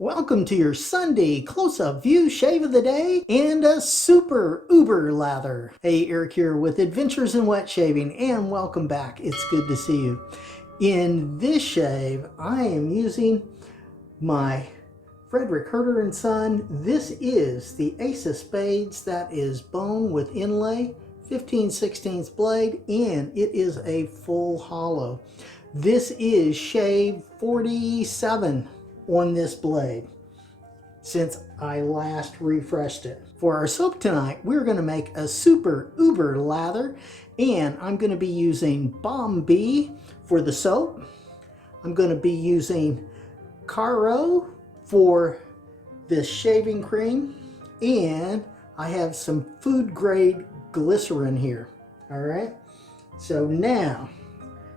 Welcome to your Sunday close-up view shave of the day and a super uber lather. Hey, Eric here with Adventures in Wet Shaving, and welcome back. It's good to see you. In this shave, I am using my Friedr & Son. This is the Ace of Spades. That is bone with inlay, 15/16 blade, and it is a full hollow. This is shave 47 on this blade since I last refreshed it. For our soap tonight, we're going to make a super uber lather, and I'm going to be using Balm B for the soap. I'm going to be using Caro for this shaving cream, and I have some food grade glycerin here. All right, so now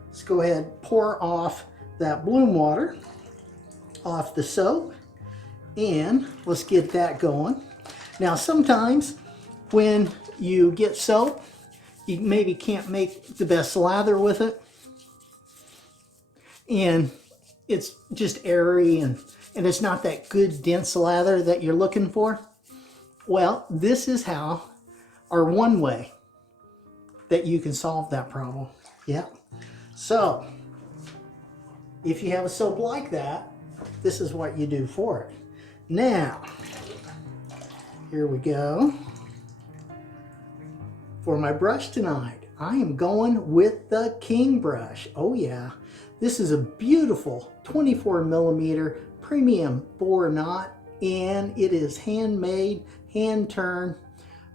let's go ahead and pour off that bloom water off the soap, and let's get that going. Now sometimes when you get soap, you maybe can't make the best lather with it, and it's just airy and it's not that good dense lather that you're looking for. Well, this is how, or one way that you can solve that problem. Yeah, so if you have a soap like that, this is what you do for it. Now, here we go. For my brush tonight, I am going with the King brush. Oh yeah, this is a beautiful 24mm premium Boar knot, and it is handmade, hand turned,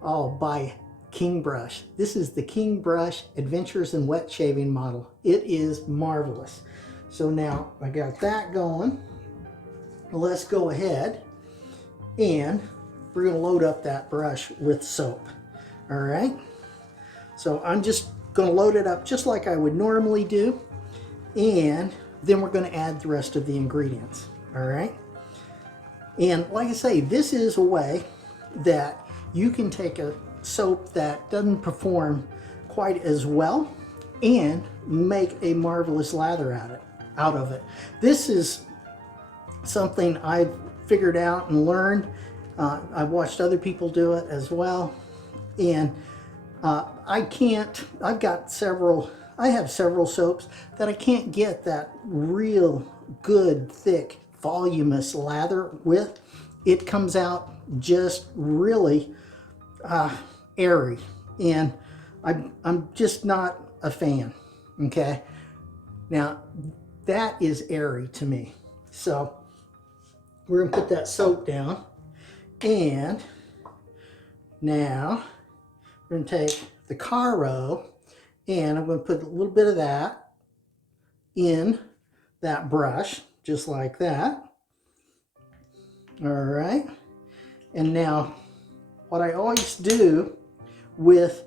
by King brush. This is the King brush Adventures in Wet Shaving model. It is marvelous. So now I got that going. Let's go ahead and we're going to load up that brush with soap. All right, so I'm just going to load it up just like I would normally do, and then we're going to add the rest of the ingredients. All right, and like I say, this is a way that you can take a soap that doesn't perform quite as well and make a marvelous lather out of it. This is something I've figured out and learned. I've watched other people do it as well, and I have several soaps that I can't get that real good thick voluminous lather with. It comes out just really airy, and I'm just not a fan. Okay, now that is airy to me. So we're going to put that soap down, and now we're going to take the Caro, and I'm going to put a little bit of that in that brush, just like that. All right, and now what I always do with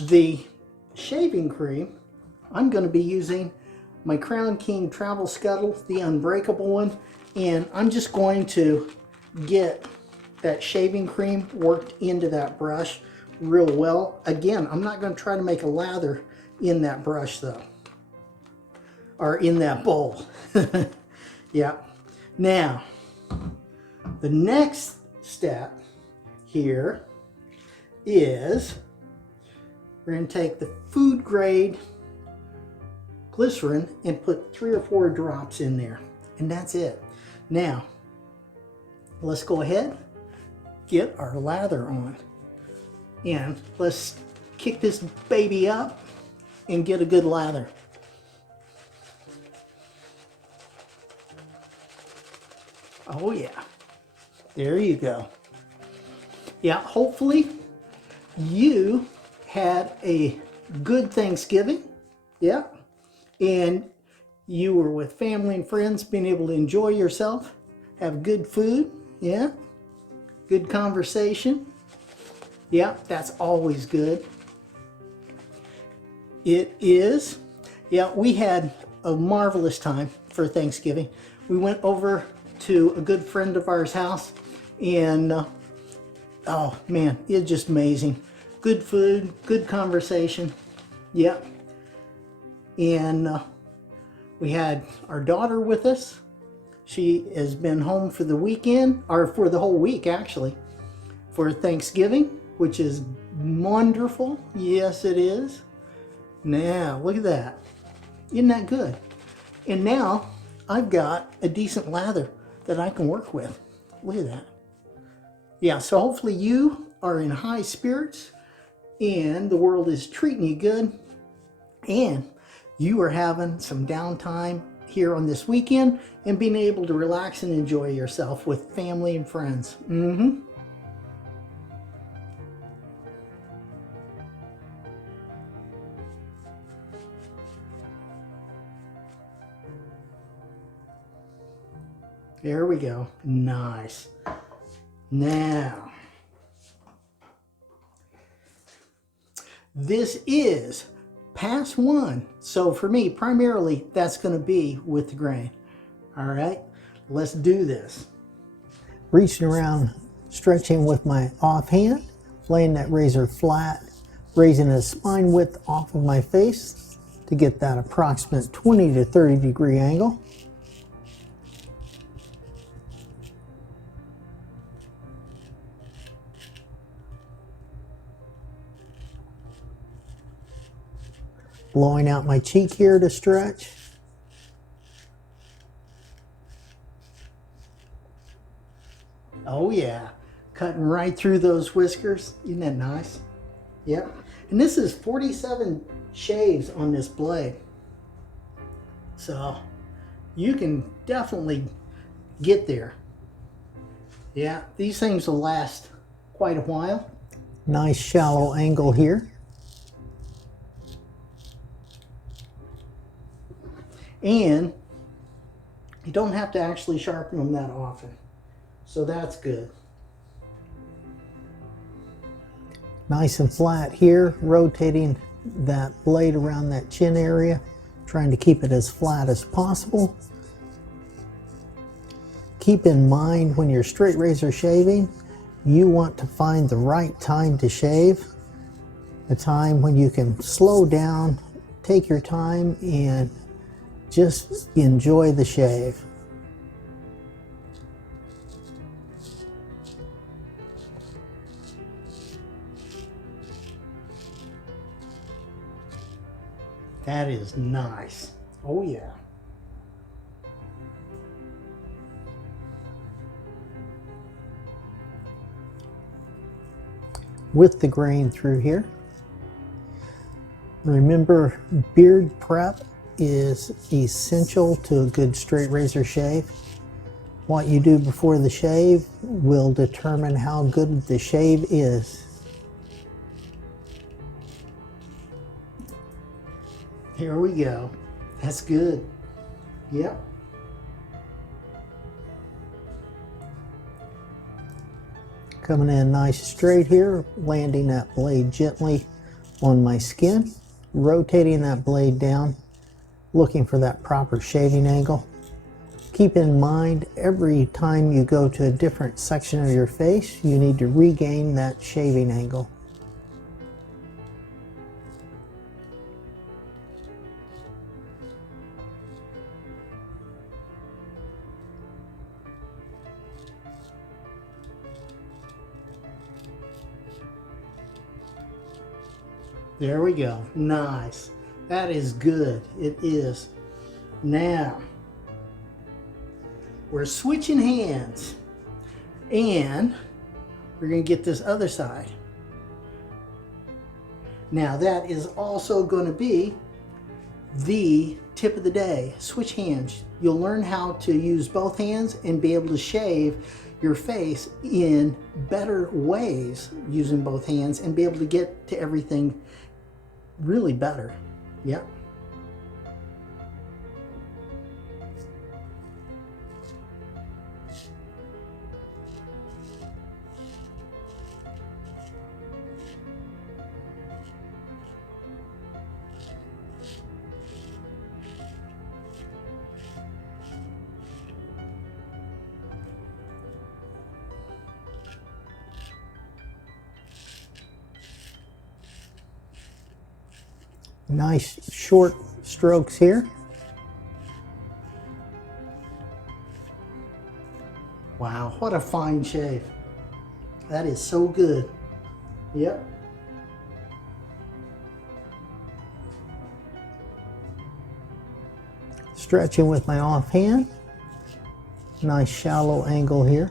the shaving cream, I'm going to be using my Crown King Travel Scuttle, the unbreakable one, and I'm just going to get that shaving cream worked into that brush real well. Again, I'm not going to try to make a lather in that brush though, or in that bowl. Yeah. Now, the next step here is we're going to take the food grade glycerin and put 3 or 4 drops in there, and that's it. Now, let's go ahead, get our lather on, and let's kick this baby up and get a good lather. Oh yeah, there you go. Yeah, hopefully you had a good Thanksgiving. Yeah, and you were with family and friends, being able to enjoy yourself, have good food, yeah, good conversation. Yeah, that's always good. It is. Yeah, we had a marvelous time for Thanksgiving. We went over to a good friend of ours' house, and oh man, it's just amazing. Good food, good conversation. Yeah, and we had our daughter with us. She has been home for the weekend, or for the whole week actually, for Thanksgiving, which is wonderful. Yes, it is. Now, look at that. Isn't that good? And now I've got a decent lather that I can work with. Look at that. Yeah, so hopefully you are in high spirits and the world is treating you good and you are having some downtime here on this weekend and being able to relax and enjoy yourself with family and friends. There we go. Nice. Now, this is pass one. So for me, primarily, that's going to be with the grain. All right, let's do this. Reaching around, stretching with my offhand, laying that razor flat, raising the spine width off of my face to get that approximate 20 to 30 degree angle. Blowing out my cheek here to stretch. Oh yeah, cutting right through those whiskers. Isn't that nice? Yep. And this is 47 shaves on this blade. So you can definitely get there. Yeah, these things will last quite a while. Nice shallow angle here. And you don't have to actually sharpen them that often. So that's good. Nice and flat here, rotating that blade around that chin area, trying to keep it as flat as possible. Keep in mind when you're straight razor shaving, you want to find the right time to shave. A time when you can slow down, take your time, and just enjoy the shave. That is nice. Oh yeah. With the grain through here. Remember, beard prep is essential to a good straight razor shave. What you do before the shave will determine how good the shave is. Here we go. That's good. Yep. Coming in nice straight here, landing that blade gently on my skin, rotating that blade down, looking for that proper shaving angle. Keep in mind, every time you go to a different section of your face, you need to regain that shaving angle. There we go. Nice. That is good. It is. Now, we're switching hands. And we're going to get this other side. Now, that is also going to be the tip of the day. Switch hands. You'll learn how to use both hands and be able to shave your face in better ways using both hands and be able to get to everything really better. Yep. Nice short strokes here. Wow, what a fine shave. That is so good. Yep. Stretching with my offhand. Nice shallow angle here.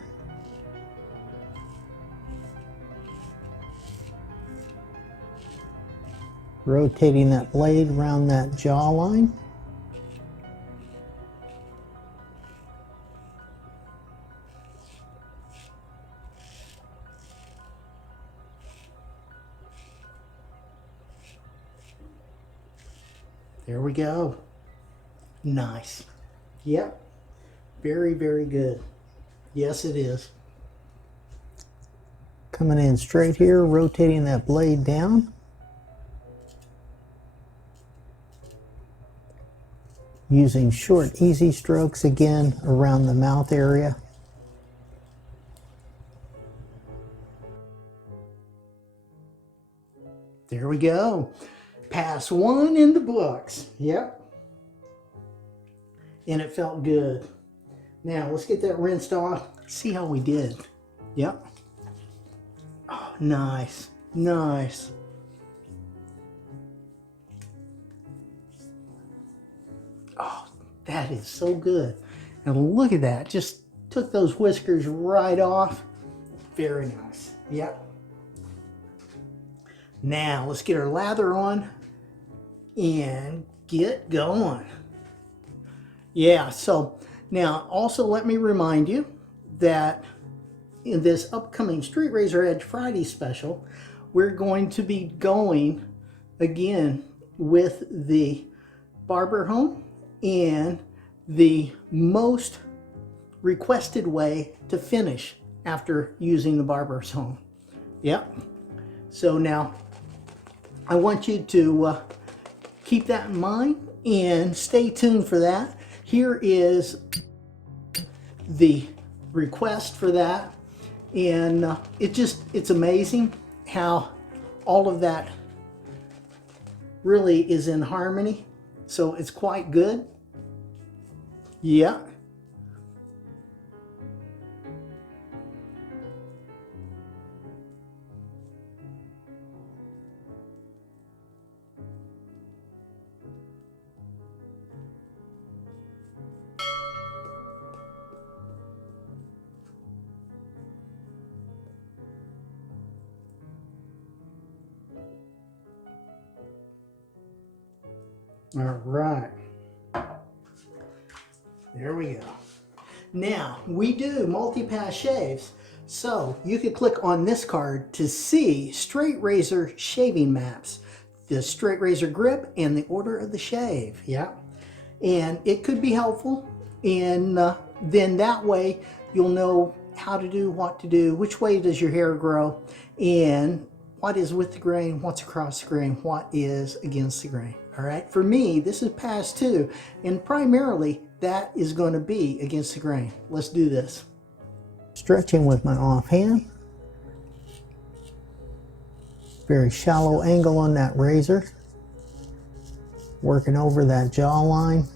Rotating that blade around that jawline. There we go. Nice. Yep. Very, very good. Yes, it is. Coming in straight here, rotating that blade down. Using short, easy strokes again around the mouth area. There we go. Pass 1 in the books. Yep. And it felt good. Now, let's get that rinsed off. See how we did. Yep. Oh, nice. Nice. Oh, that is so good. And look at that. Just took those whiskers right off. Very nice. Yep. Now, let's get our lather on and get going. Yeah, so now also let me remind you that in this upcoming Street Razor Edge Friday special, we're going to be going again with the barber home and the most requested way to finish after using the barber's home. Yep. So now I want you to keep that in mind and stay tuned for that. Here is the request for that, and it's amazing how all of that really is in harmony, so it's quite good. Yeah. All right, there we go. Now, we do multi-pass shaves, so you can click on this card to see straight razor shaving maps, the straight razor grip, and the order of the shave. Yeah, and it could be helpful, and then that way you'll know how to do, what to do, which way does your hair grow, and what is with the grain, what's across the grain, what is against the grain. All right, for me, this is pass 2, and primarily that is going to be against the grain. Let's do this. Stretching with my offhand. Very shallow angle on that razor. Working over that jawline.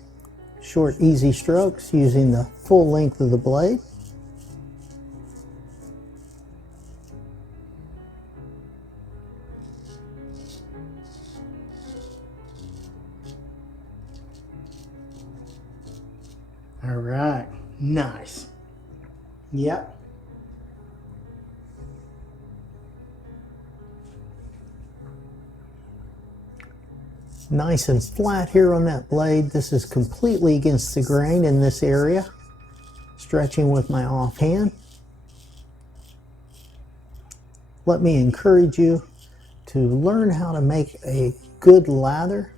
Short, easy strokes using the full length of the blade. All right, nice. Yep. Nice and flat here on that blade. This is completely against the grain in this area. Stretching with my offhand. Let me encourage you to learn how to make a good lather.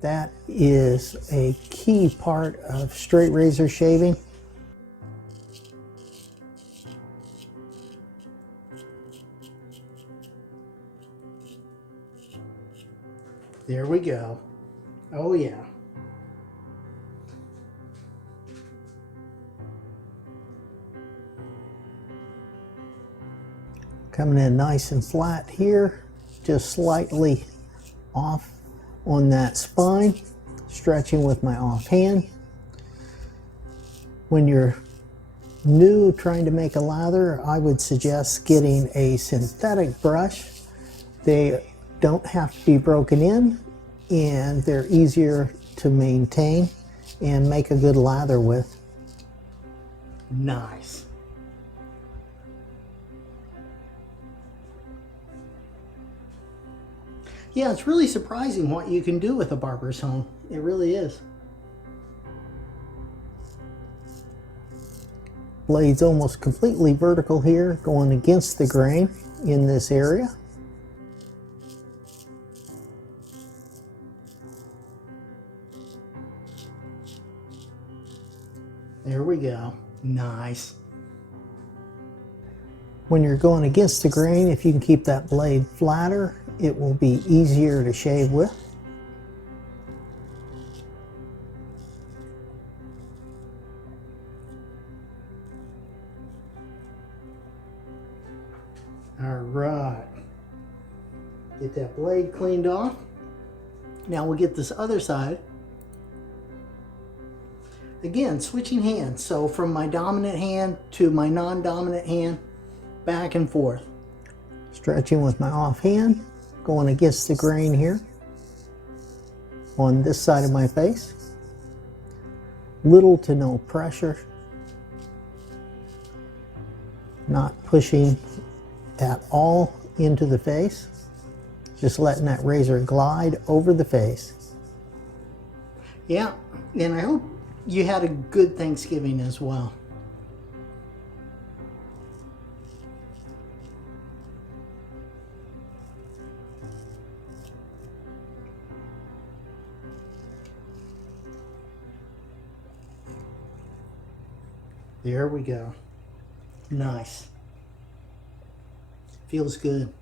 That is a key part of straight razor shaving. There we go. Oh yeah. Coming in nice and flat here, just slightly off on that spine, stretching with my offhand. When you're new trying to make a lather, I would suggest getting a synthetic brush. They don't have to be broken in, and they're easier to maintain and make a good lather with. Nice. Yeah, it's really surprising what you can do with a barber's hone. It really is. Blade's almost completely vertical here, going against the grain in this area. There we go. Nice. When you're going against the grain, if you can keep that blade flatter, it will be easier to shave with. All right. Get that blade cleaned off. Now we'll get this other side. Again, switching hands. So from my dominant hand to my non-dominant hand, back and forth. Stretching with my offhand, going against the grain here on this side of my face. Little to no pressure. Not pushing at all into the face. Just letting that razor glide over the face. Yeah, and I hope you had a good Thanksgiving as well. There we go. Nice. Feels good.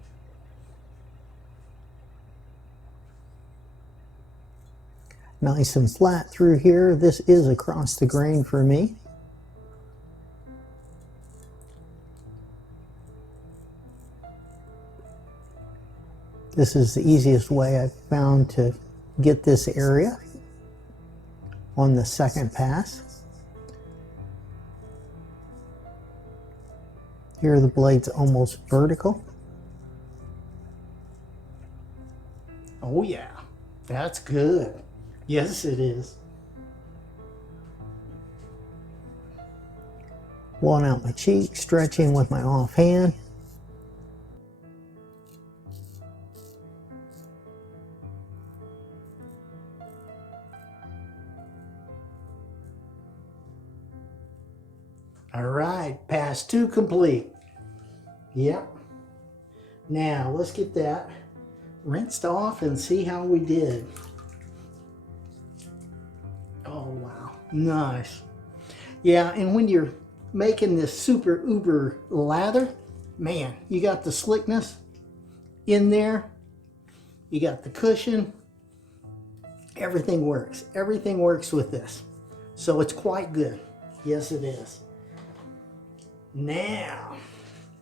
Nice and flat through here. This is across the grain for me. This is the easiest way I've found to get this area on the second pass. Here the blade's almost vertical. Oh yeah, that's good. Yes, it is. Blowing out my cheek, stretching with my offhand. All right, pass 2 complete. Yep. Now let's get that rinsed off and see how we did. Oh wow, nice. Yeah, and when you're making this super uber lather, man, you got the slickness in there, you got the cushion, everything works. Everything works with this. So it's quite good. Yes, it is. Now,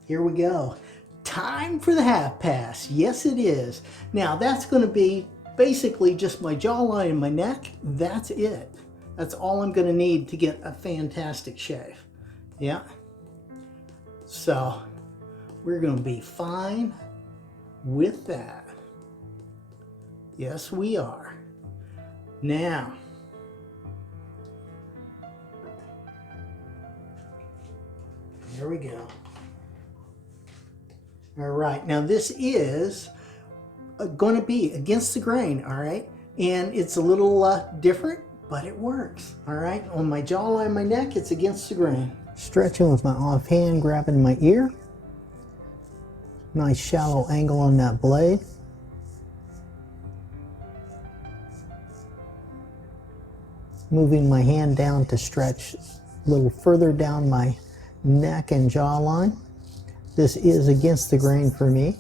here we go. Time for the half pass. Yes, it is. Now, that's going to be basically just my jawline and my neck. That's it. That's all I'm going to need to get a fantastic shave. Yeah. So, we're going to be fine with that. Yes, we are. Now, there we go. All right, now this is going to be against the grain, all right? And it's a little different, but it works, all right? On my jawline, my neck, it's against the grain. Stretching with my offhand, grabbing my ear. Nice shallow angle on that blade. Moving my hand down to stretch a little further down my neck and jawline. This is against the grain for me.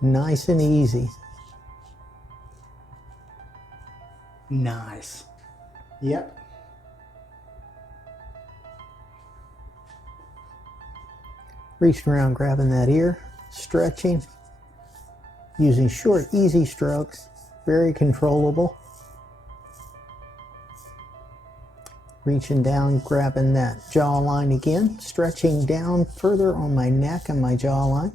Nice and easy. Nice. Yep. Reaching around, grabbing that ear, stretching. using short, easy strokes, very controllable. Reaching down, grabbing that jawline again, stretching down further on my neck and my jawline.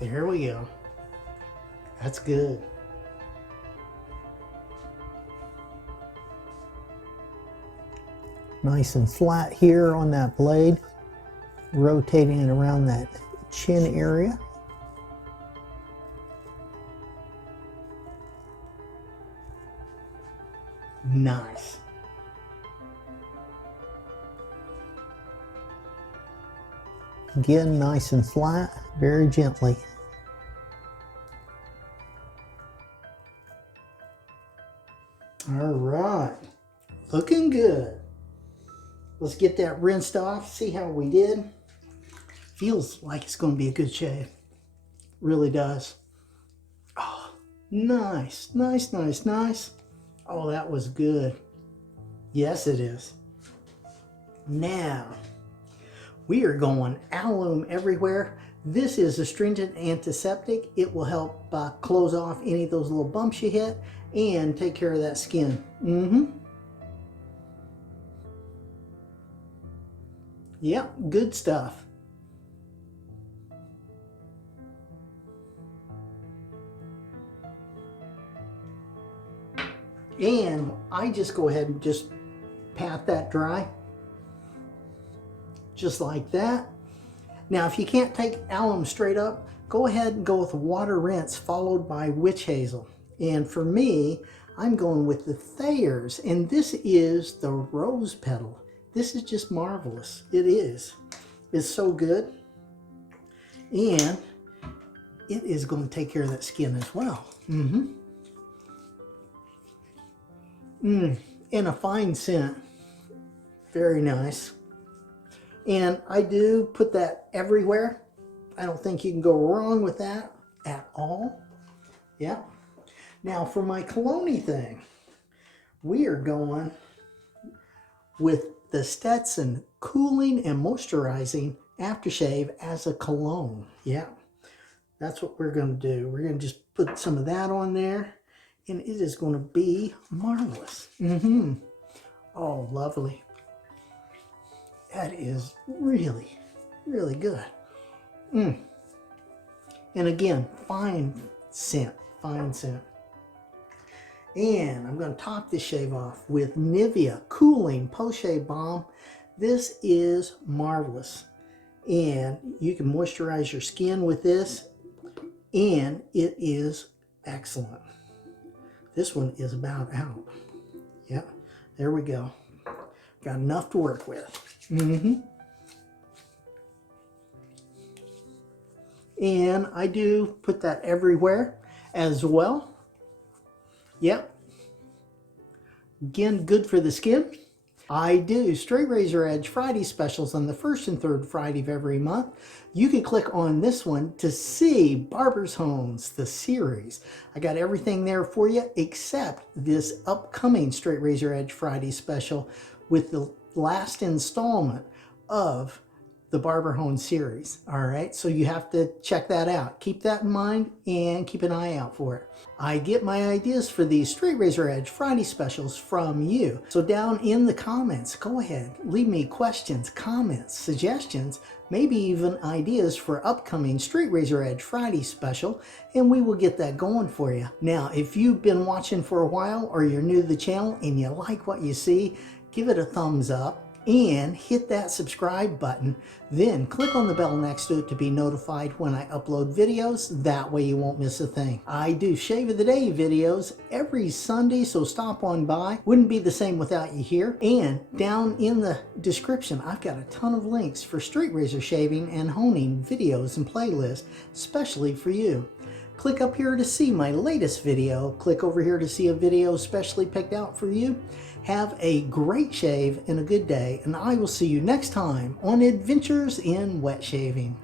There we go. That's good. Nice and flat here on that blade, rotating it around that chin area. Nice. Again, nice and flat, very gently. All right, looking good. Let's get that rinsed off, see how we did. Feels like it's going to be a good shave. Really does. Oh, nice, nice, nice, nice. Oh, that was good. Yes, it is. Now, we are going Aloe everywhere. This is astringent antiseptic. It will help close off any of those little bumps you hit and take care of that skin. Yep, good stuff. And I just go ahead and just pat that dry. Just like that. Now, if you can't take alum straight up, go ahead and go with a water rinse followed by witch hazel. And for me, I'm going with the Thayers, and this is the rose petal. This is just marvelous. It is. It's so good. And it is going to take care of that skin as well. And a fine scent. Very nice. And I do put that everywhere. I don't think you can go wrong with that at all. Yeah. Now for my cologne thing, we are going with the Stetson Cooling and Moisturizing Aftershave as a cologne. Yeah. That's what we're going to do. We're going to just put some of that on there, and it is going to be marvelous. Oh, lovely. That is really, really good. And again, fine scent, fine scent. And I'm going to top this shave off with Nivea Cooling Post-Shave Balm. This is marvelous. And you can moisturize your skin with this, and it is excellent. This one is about out. Yeah, there we go. Got enough to work with. And I do put that everywhere as well. Yep. Again, good for the skin. I do straight razor edge Friday specials on the first and third Friday of every month. You can click on this one to see Barber's Homes, the series. I got everything there for you except this upcoming straight razor edge Friday special with the last installment of the Barber Home series. All right, so you have to check that out. Keep that in mind and keep an eye out for it. I get my ideas for these straight razor edge Friday specials from you. So down in the comments, go ahead, leave me questions, comments, suggestions, maybe even ideas for upcoming straight razor edge Friday special, and we will get that going for you. Now, if you've been watching for a while or you're new to the channel and you like what you see, give it a thumbs up and hit that subscribe button. Then click on the bell next to it to be notified when I upload videos. That way you won't miss a thing. I do Shave of the Day videos every Sunday, so stop on by. Wouldn't be the same without you here. And down in the description, I've got a ton of links for straight razor shaving and honing videos and playlists, especially for you. Click up here to see my latest video. Click over here to see a video specially picked out for you. Have a great shave and a good day, and I will see you next time on Adventures in Wet Shaving.